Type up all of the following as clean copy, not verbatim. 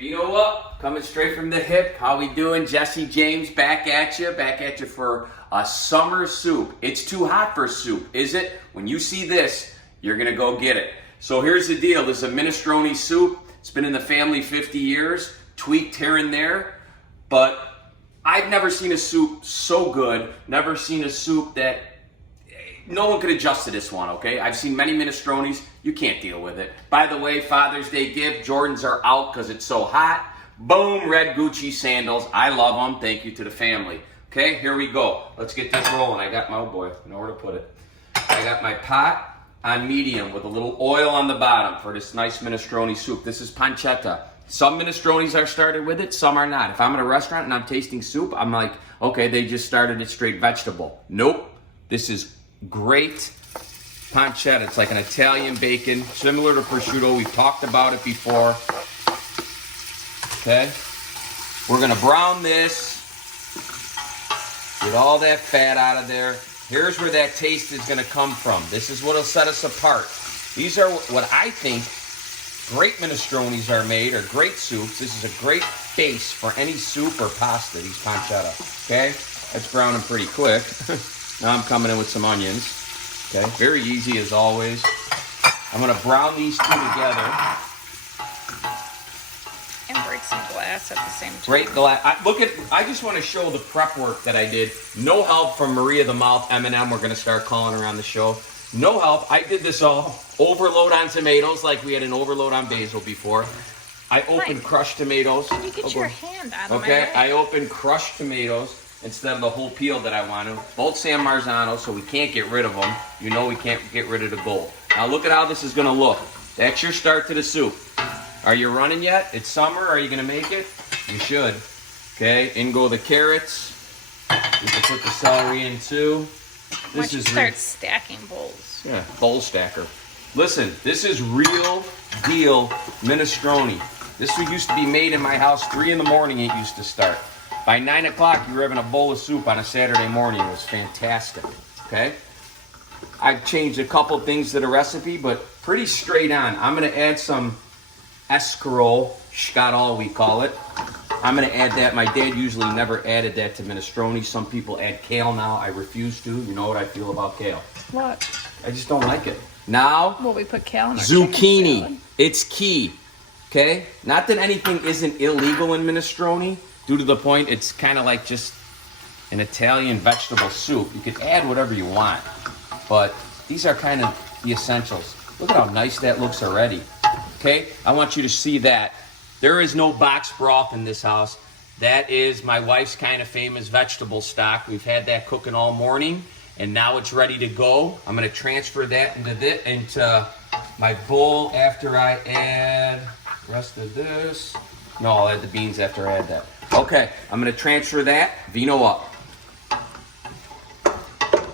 Vino Up, coming straight from the hip. How we doing? Jesse James back at you for a summer soup. It's too hot for soup, is it? When you see this, you're gonna go get it. So here's the deal. This is a minestrone soup. It's been in the family 50 years, tweaked here and there, but I've never seen a soup so good, never seen a soup that no one could adjust to this one, okay? I've seen many minestrones. You can't deal with it. By the way, Father's Day gift, Jordans are out because it's so hot. Boom, red Gucci sandals. I love them. Thank you to the family. Okay, here we go. Let's get this rolling. I got my, oh boy, I know where to put it. I got my pot on medium with a little oil on the bottom for this nice minestrone soup. This is pancetta. Some minestrones are started with it, some are not. If I'm in a restaurant and I'm tasting soup, I'm like, okay, they just started it straight vegetable. Nope, this is great pancetta. It's like an Italian bacon, similar to prosciutto. We've talked about it before. Okay, we're gonna brown this, get all that fat out of there. Here's where that taste is gonna come from. This is what'll set us apart. These are what I think great minestrones are made, or great soups. This is a great base for any soup or pasta, these pancetta. Okay, that's browning pretty quick. Now I'm coming in with some onions. Okay, very easy as always. I'm gonna brown these two together. And break some glass at the same time. Break glass. I just want to show the prep work that I did. No help from Maria the Mouth M&M. We're gonna start calling her on the show. No help. I did this all. Overload on tomatoes like we had an overload on basil before. I opened crushed tomatoes. Can you get your hand out of my Okay, way? I opened crushed tomatoes instead of the whole peel that I wanted. Both San Marzano, so we can't get rid of them. You know we can't get rid of the gold. Now look at how this is gonna look. That's your start to the soup. Are you running yet? It's summer. Are you gonna make it? You should. Okay, in go the carrots. You can put the celery in too. Why don't you start stacking bowls? Yeah, bowl stacker. Listen, this is real deal minestrone. This used to be made in my house 3 in the morning. It used to start. By 9 o'clock, you were having a bowl of soup on a Saturday morning. It was fantastic. Okay, I've changed a couple things to the recipe, but pretty straight on. I'm gonna add some escarole, shkadal we call it. I'm gonna add that. My dad usually never added that to minestrone. Some people add kale now. I refuse to. You know what I feel about kale. What? I just don't like it. Now, Well, we put kale in our chicken zucchini. salad. It's key. Okay? Not that anything isn't illegal in minestrone, due to the point it's kind of like just an Italian vegetable soup. You can add whatever you want, but these are kind of the essentials. Look at how nice that looks already. Okay? I want you to see that. There is no box broth in this house. That is my wife's kind of famous vegetable stock. We've had that cooking all morning, and now it's ready to go. I'm going to transfer that into my bowl after I add the rest of this. No, I'll add the beans after I add that. Okay, I'm going to transfer that. Vino Up.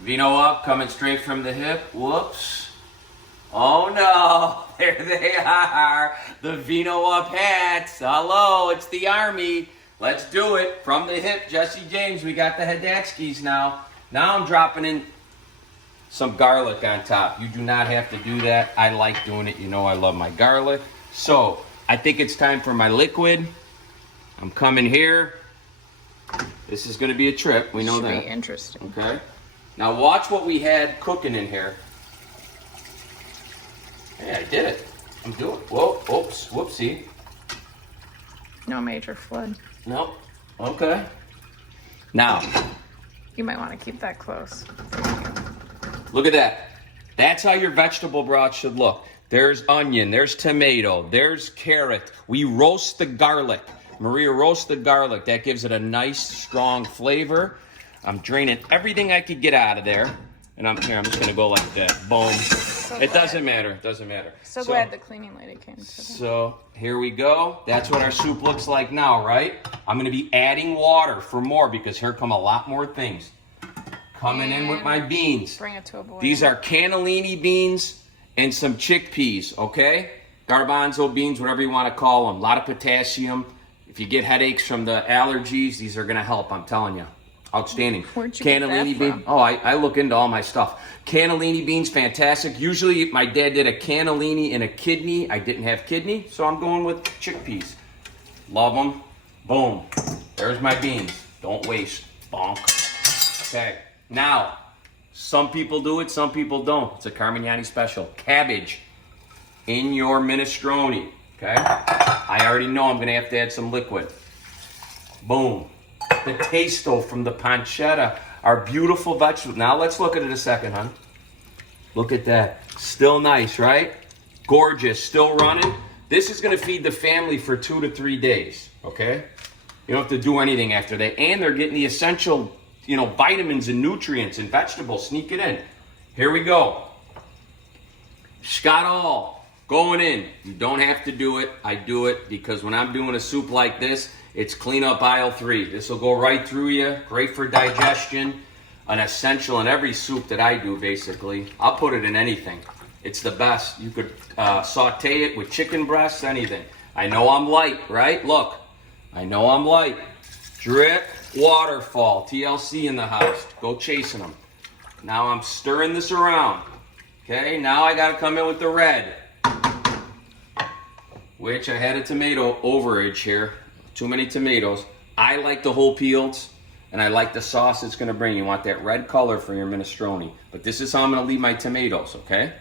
Vino Up, coming straight from the hip. Whoops. Oh no, there they are, the Vino Up hats. Hello, it's the Army. Let's do it. From the hip, Jesse James, we got the Hadatskis now. Now I'm dropping in some garlic on top. You do not have to do that. I like doing it. You know I love my garlic. So, I think it's time for my liquid. I'm coming here. This is gonna be a trip, we know that. Should be interesting. Okay. Now watch what we had cooking in here. Hey, I did it. I'm doing it. Whoa, oops, whoopsie. No major flood. Nope. Okay. Now, You might want to keep that close. look at that. That's how your vegetable broth should look. There's onion, there's tomato, there's carrot. We roast the garlic. Maria roasts the garlic. That gives it a nice, strong flavor. I'm draining everything I could get out of there. And I'm just going to go like that. Boom. It doesn't matter. It doesn't matter. So glad the cleaning lady came today. So here we go. That's what our soup looks like now, right? I'm going to be adding water for more because here come a lot more things. Coming in with my beans. Bring it to a boil. These are cannellini beans and some chickpeas, okay? Garbanzo beans, whatever you want to call them. A lot of potassium. If you get headaches from the allergies, these are going to help, I'm telling you. Outstanding. Where'd you get that from? Oh, I look into all my stuff. Cannellini beans, fantastic. Usually my dad did a cannellini and a kidney. I didn't have kidney, so I'm going with chickpeas. Love them. Boom. There's my beans. Don't waste. Bonk. Okay. Now, some people do it, some people don't. It's a Carmignani special. Cabbage in your minestrone. Okay? I already know I'm going to have to add some liquid. Boom. The tasto from the pancetta. Our beautiful vegetables. Now let's look at it a second, hon. Look at that. Still nice, right? Gorgeous. Still running. This is going to feed the family for 2 to 3 days, okay? You don't have to do anything after that. And they're getting the essential, vitamins and nutrients and vegetables. Sneak it in. Here we go. Scott going in. You don't have to do it. I do it because when I'm doing a soup like this, it's clean up aisle 3. This will go right through you. Great for digestion. An essential in every soup that I do, basically. I'll put it in anything. It's the best. You could saute it with chicken breasts, anything. I know I'm light, right? Look, I know I'm light. Drip, waterfall, TLC in the house. Go chasing them. Now I'm stirring this around. Okay, now I got to come in with the red, which I had a tomato overage here. Too many tomatoes. I like the whole peels, and I like the sauce it's going to bring. You want that red color for your minestrone. But this is how I'm going to leave my tomatoes, okay?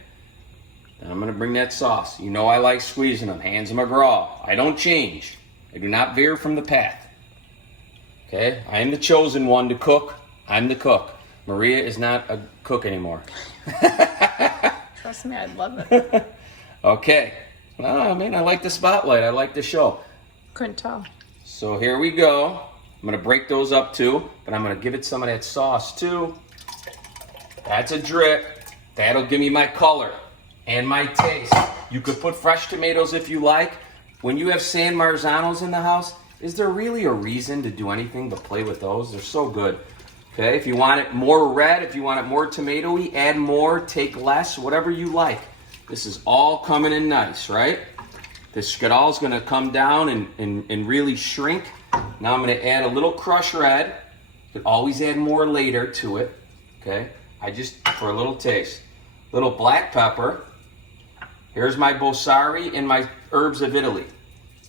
And I'm going to bring that sauce. You know I like squeezing them. Hands McGraw. I don't change. I do not veer from the path. Okay? I am the chosen one to cook. I'm the cook. Maria is not a cook anymore. Trust me, I'd love it. Okay. Well, I mean, I like the spotlight. I like the show. Couldn't tell. So here we go. I'm going to break those up too, but I'm going to give it some of that sauce too. That's a drip. That'll give me my color and my taste. You could put fresh tomatoes if you like. When you have San Marzanos in the house, is there really a reason to do anything but play with those? They're so good. Okay, if you want it more red, if you want it more tomatoey, add more, take less, whatever you like. This is all coming in nice, right? This scadal is going to come down and really shrink. Now I'm going to add a little crushed red. You could always add more later to it. Okay, for a little taste. Little black pepper. Here's my Bosari and my herbs of Italy.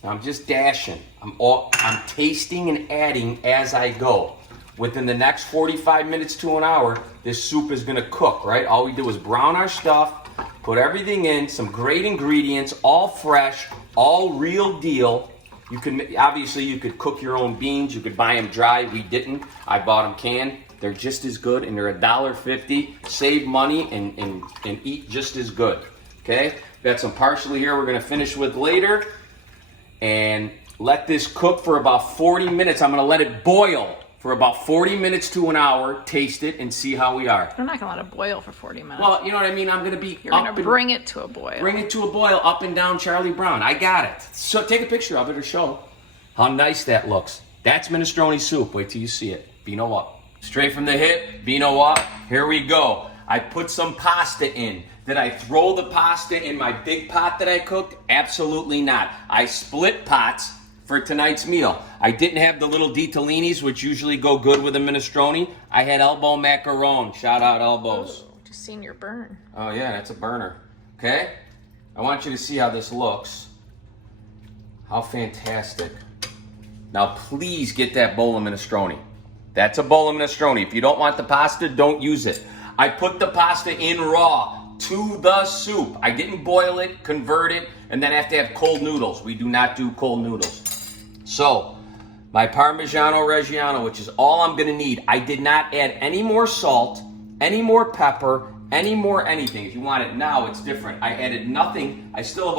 Now I'm just dashing. I'm tasting and adding as I go. Within the next 45 minutes to an hour, this soup is going to cook, right? All we do is brown our stuff, put everything in, some great ingredients, all fresh, all real deal. You could cook your own beans. You could buy them dry. We didn't. I bought them canned. They're just as good, and they're $1.50. Save money and eat just as good. Okay? Got some parsley here we're going to finish with later. And let this cook for about 40 minutes. I'm going to let it boil for about 40 minutes to an hour. Taste it and see how we are. I'm not going to let it boil for 40 minutes. Well, you know what I mean? I'm going to be You're going to bring it to a boil. Bring it to a boil up and down Charlie Brown. I got it. So take a picture of it or show how nice that looks. That's minestrone soup. Wait till you see it. Vino Up. Straight from the hip, Vino Up. Here we go. I put some pasta in. Did I throw the pasta in my big pot that I cooked? Absolutely not. I split pots for tonight's meal. I didn't have the little ditallinis, which usually go good with a minestrone. I had elbow macaron. Shout out elbows. Ooh, just seen your burn. Oh yeah, that's a burner. Okay? I want you to see how this looks. How fantastic. Now please get that bowl of minestrone. That's a bowl of minestrone. If you don't want the pasta, don't use it. I put the pasta in raw to the soup. I didn't boil it, convert it, and then have to have cold noodles. We do not do cold noodles. So, my Parmigiano Reggiano, which is all I'm going to need. I did not add any more salt, any more pepper, any more anything. If you want it now, it's different. I added nothing. I still have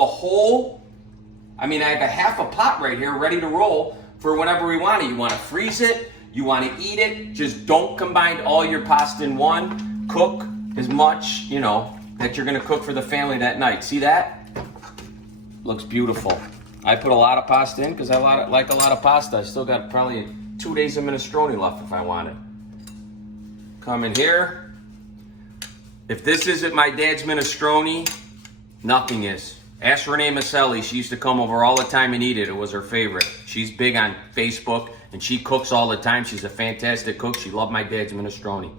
I have a half a pot right here ready to roll for whenever we want it. You want to freeze it, you want to eat it, just don't combine all your pasta in one. Cook as much, that you're going to cook for the family that night. See that? Looks beautiful. I put a lot of pasta in because I like a lot of pasta. I still got probably 2 days of minestrone left if I want it. Come in here. If this isn't my dad's minestrone, nothing is. Ask Renee Maselli. She used to come over all the time and eat it. It was her favorite. She's big on Facebook and she cooks all the time. She's a fantastic cook. She loved my dad's minestrone.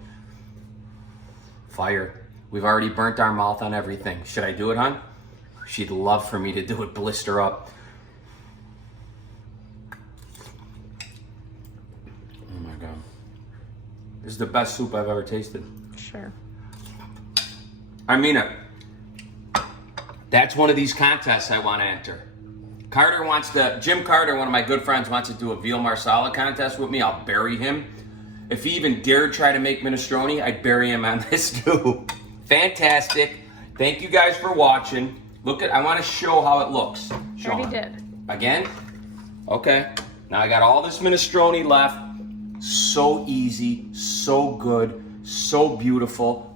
Fire. We've already burnt our mouth on everything. Should I do it, hon? She'd love for me to do it. Blister up. God. This is the best soup I've ever tasted. Sure. I mean it. That's one of these contests I want to enter. Jim Carter, one of my good friends, wants to do a veal marsala contest with me. I'll bury him. If he even dared try to make minestrone, I'd bury him on this too. Fantastic. Thank you guys for watching. I want to show how it looks. Show Already him. did. Again? Okay. Now I got all this minestrone left. So easy, so good, so beautiful.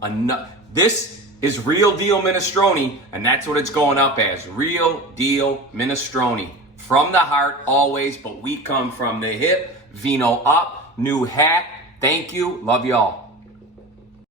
This is real deal minestrone, and that's what it's going up as. Real deal minestrone. From the heart always, but we come from the hip. Vino Up, new hat. Thank you. Love y'all.